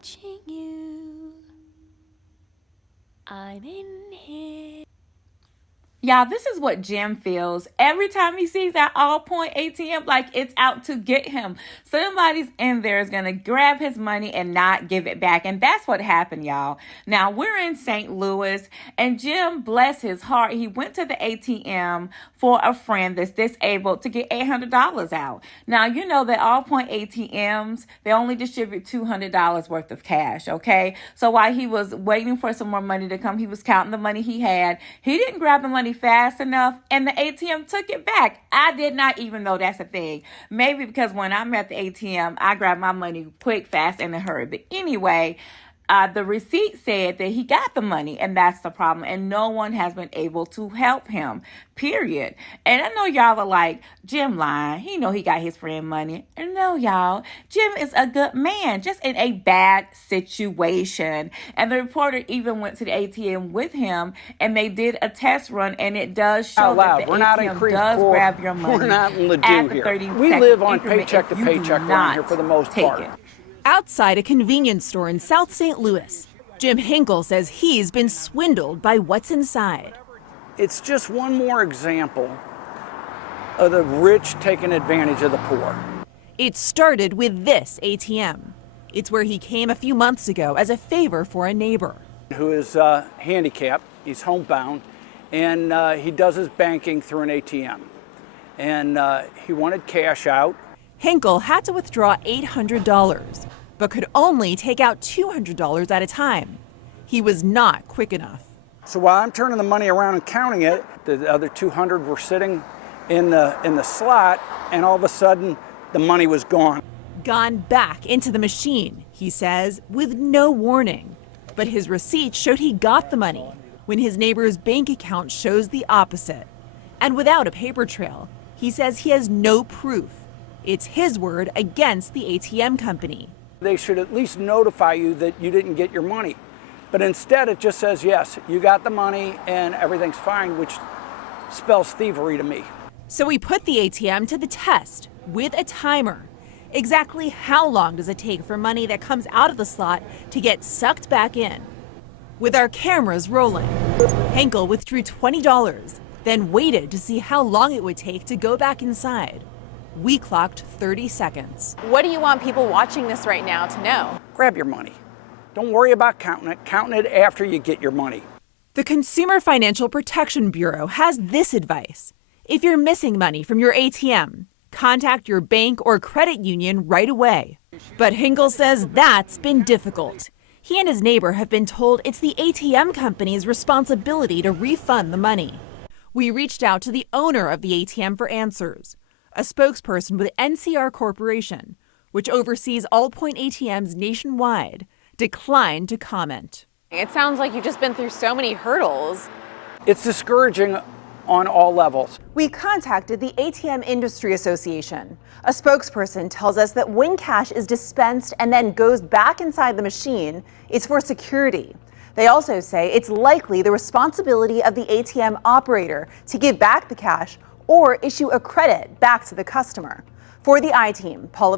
watching you. I'm in here. Y'all, this is what Jim feels every time he sees that all-point ATM, like it's out to get him. Somebody's in there is going to grab his money and not give it back. And that's what happened, y'all. Now, we're in St. Louis, and Jim, bless his heart, he went to the ATM for a friend that's disabled to get $800 out. Now, you know that all-point ATMs, they only distribute $200 worth of cash, okay? So while he was waiting for some more money to come, he was counting the money he had. He didn't grab the money fast enough, and the ATM took it back. I did not even know that's a thing. Maybe because when I'm at the ATM, I grab my money quick, fast, and in a hurry. But anyway, the receipt said that he got the money, and that's the problem. And no one has been able to help him, period. And I know y'all are like, Jim lying. He know he got his friend money. And no, y'all, Jim is a good man, just in a bad situation. And the reporter even went to the ATM with him, and they did a test run, and it does show that the ATM does grab your money. We're not in the at do the here. 30 We second live on increment paycheck to if you paycheck do around here not for the most take part. it. Outside a convenience store in South St. Louis, Jim Hinkle says he's been swindled by what's inside. It's just one more example of the rich taking advantage of the poor. It started with this ATM. It's where he came a few months ago as a favor for a neighbor. Who is handicapped, he's homebound, and he does his banking through an ATM. And he wanted cash out. Hinkle had to withdraw $800, but could only take out $200 at a time. He was not quick enough. So while I'm turning the money around and counting it, the other 200 were sitting in the slot, and all of a sudden, the money was gone. Gone back into the machine, he says, with no warning. But his receipt showed he got the money, when his neighbor's bank account shows the opposite. And without a paper trail, he says he has no proof. It's his word against the ATM company. They should at least notify you that you didn't get your money. But instead, it just says, yes, you got the money and everything's fine, which spells thievery to me. So we put the ATM to the test with a timer. Exactly how long does it take for money that comes out of the slot to get sucked back in? With our cameras rolling, Hinkle withdrew $20, then waited to see how long it would take to go back inside. We clocked 30 seconds. What do you want people watching this right now to know? Grab your money. Don't worry about counting it after you get your money. The Consumer Financial Protection Bureau has this advice. If you're missing money from your ATM, contact your bank or credit union right away. But Hinkle says that's been difficult. He and his neighbor have been told it's the ATM company's responsibility to refund the money. We reached out to the owner of the ATM for answers. A spokesperson with NCR Corporation, which oversees all-point ATMs nationwide, declined to comment. It sounds like you've just been through so many hurdles. It's discouraging on all levels. We contacted the ATM Industry Association. A spokesperson tells us that when cash is dispensed and then goes back inside the machine, it's for security. They also say it's likely the responsibility of the ATM operator to give back the cash or issue a credit back to the customer. For the I-Team, Paula